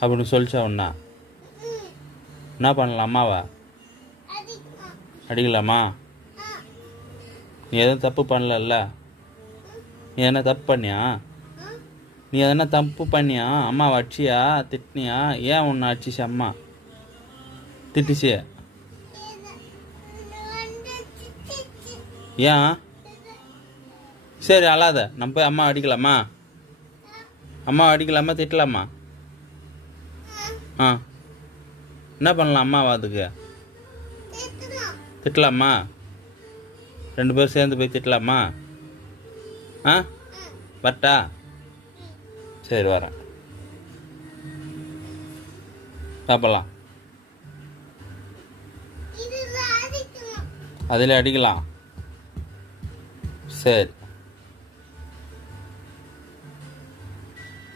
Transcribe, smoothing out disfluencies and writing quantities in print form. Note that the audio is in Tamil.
அப்படின்னு சொல்லிச்சா ஒன்றா என்ன பண்ணலாம் அம்மாவா அடிக்கலாமா? நீ எதுவும் தப்பு பண்ணலல்ல? நீ எதனா தப்பு பண்ணியா? நீ எதனா தப்பு பண்ணியா? அம்மாவை அடிச்சியா திட்டினியா? ஏன் உன்னை அடிச்சிச்சு அம்மா திட்டுச்சு? ஏன்? சரி அழாத, நம்ம போய் அம்மா அடிக்கலாமா? அம்மா அடிக்கலாமா திட்டலாமா? ஆ என்ன பண்ணலாம் அம்மாவா? அதுக்கு திட்டலாமா? 2 பேரும் சேர்ந்து போய் திட்டலாமா? ஆ வரட்டா? சரி வரேன், சாப்பிட்லாம். அதில் அடிக்கலாம். சரி.